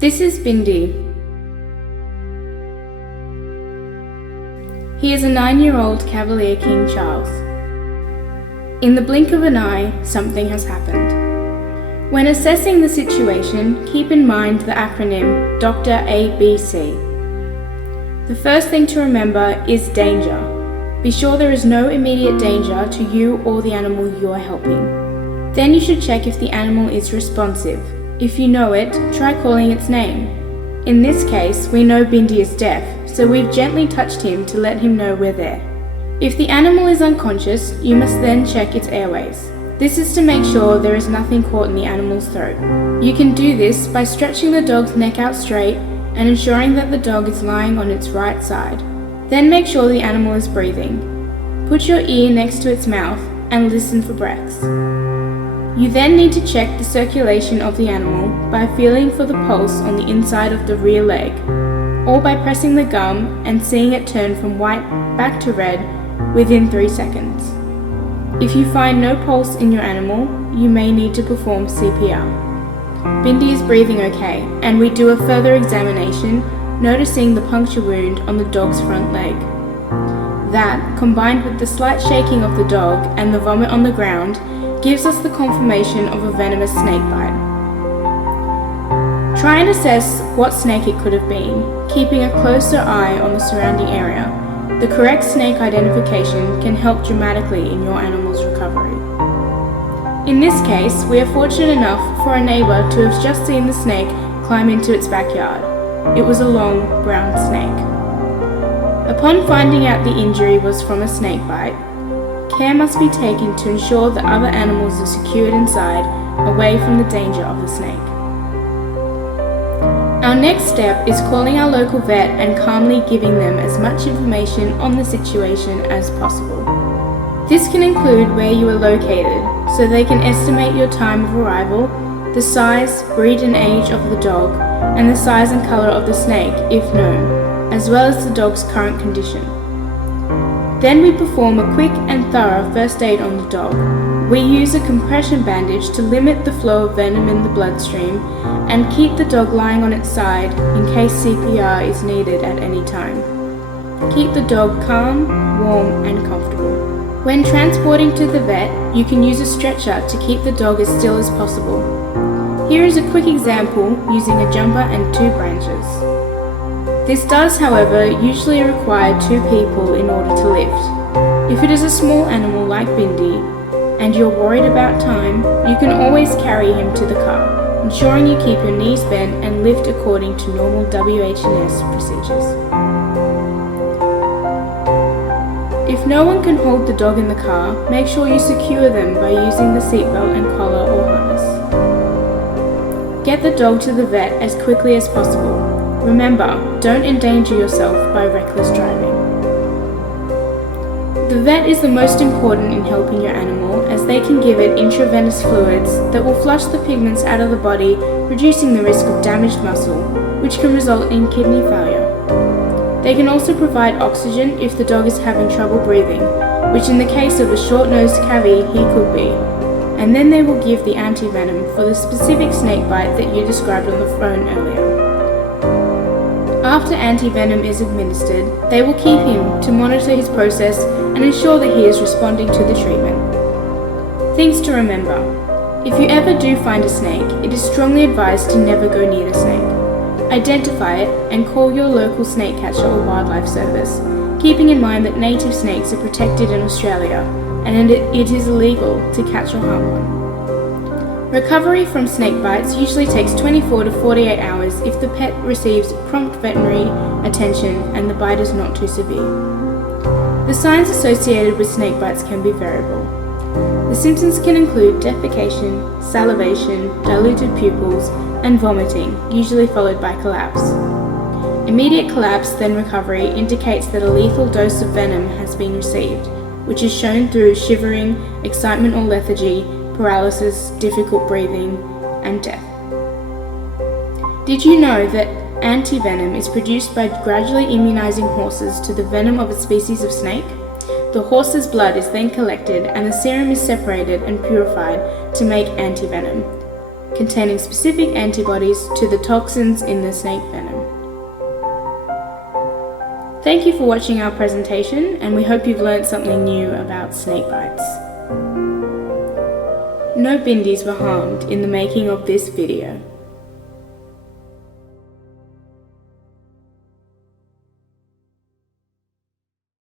This is Bindii. He is a 9-year-old Cavalier King Charles. In the blink of an eye, something has happened. When assessing the situation, keep in mind the acronym Dr. ABC. The first thing to remember is danger. Be sure there is no immediate danger to you or the animal you are helping. Then you should check if the animal is responsive. If you know it, try calling its name. In this case, we know Bindii is deaf, so we've gently touched him to let him know we're there. If the animal is unconscious, you must then check its airways. This is to make sure there is nothing caught in the animal's throat. You can do this by stretching the dog's neck out straight and ensuring that the dog is lying on its right side. Then make sure the animal is breathing. Put your ear next to its mouth and listen for breaths. You then need to check the circulation of the animal by feeling for the pulse on the inside of the rear leg, or by pressing the gum and seeing it turn from white back to red within 3 seconds. If you find no pulse in your animal, you may need to perform CPR. Bindii is breathing okay, and we do a further examination, noticing the puncture wound on the dog's front leg. That, combined with the slight shaking of the dog and the vomit on the ground, gives us the confirmation of a venomous snake bite. Try and assess what snake it could have been, keeping a closer eye on the surrounding area. The correct snake identification can help dramatically in your animal's recovery. In this case, we are fortunate enough for a neighbour to have just seen the snake climb into its backyard. It was a long, brown snake. Upon finding out the injury was from a snake bite, care must be taken to ensure that other animals are secured inside, away from the danger of the snake. Our next step is calling our local vet and calmly giving them as much information on the situation as possible. This can include where you are located, so they can estimate your time of arrival, the size, breed and age of the dog, and the size and colour of the snake, if known, as well as the dog's current condition. Then we perform a quick and thorough first aid on the dog. We use a compression bandage to limit the flow of venom in the bloodstream and keep the dog lying on its side in case CPR is needed at any time. Keep the dog calm, warm and comfortable. When transporting to the vet, you can use a stretcher to keep the dog as still as possible. Here is a quick example using a jumper and 2 branches. This does, however, usually require 2 people in order to lift. If it is a small animal like Bindii, and you're worried about time, you can always carry him to the car, ensuring you keep your knees bent and lift according to normal WH&S procedures. If no one can hold the dog in the car, make sure you secure them by using the seatbelt and collar or harness. Get the dog to the vet as quickly as possible. Remember, don't endanger yourself by reckless driving. The vet is the most important in helping your animal, as they can give it intravenous fluids that will flush the pigments out of the body, reducing the risk of damaged muscle, which can result in kidney failure. They can also provide oxygen if the dog is having trouble breathing, which in the case of a short-nosed cavy, he could be. And then they will give the anti-venom for the specific snake bite that you described on the phone earlier. After anti-venom is administered, they will keep him to monitor his process and ensure that he is responding to the treatment. Things to remember. If you ever do find a snake, it is strongly advised to never go near the snake. Identify it and call your local snake catcher or wildlife service, keeping in mind that native snakes are protected in Australia and it is illegal to catch or harm one. Recovery from snake bites usually takes 24 to 48 hours if the pet receives prompt veterinary attention and the bite is not too severe. The signs associated with snake bites can be variable. The symptoms can include defecation, salivation, dilated pupils, and vomiting, usually followed by collapse. Immediate collapse, then recovery, indicates that a lethal dose of venom has been received, which is shown through shivering, excitement or lethargy, paralysis, difficult breathing, and death. Did you know that anti-venom is produced by gradually immunizing horses to the venom of a species of snake? The horse's blood is then collected and the serum is separated and purified to make anti-venom. containing specific antibodies to the toxins in the snake venom. Thank you for watching our presentation, and we hope you've learned something new about snake bites. No Bindiis were harmed in the making of this video.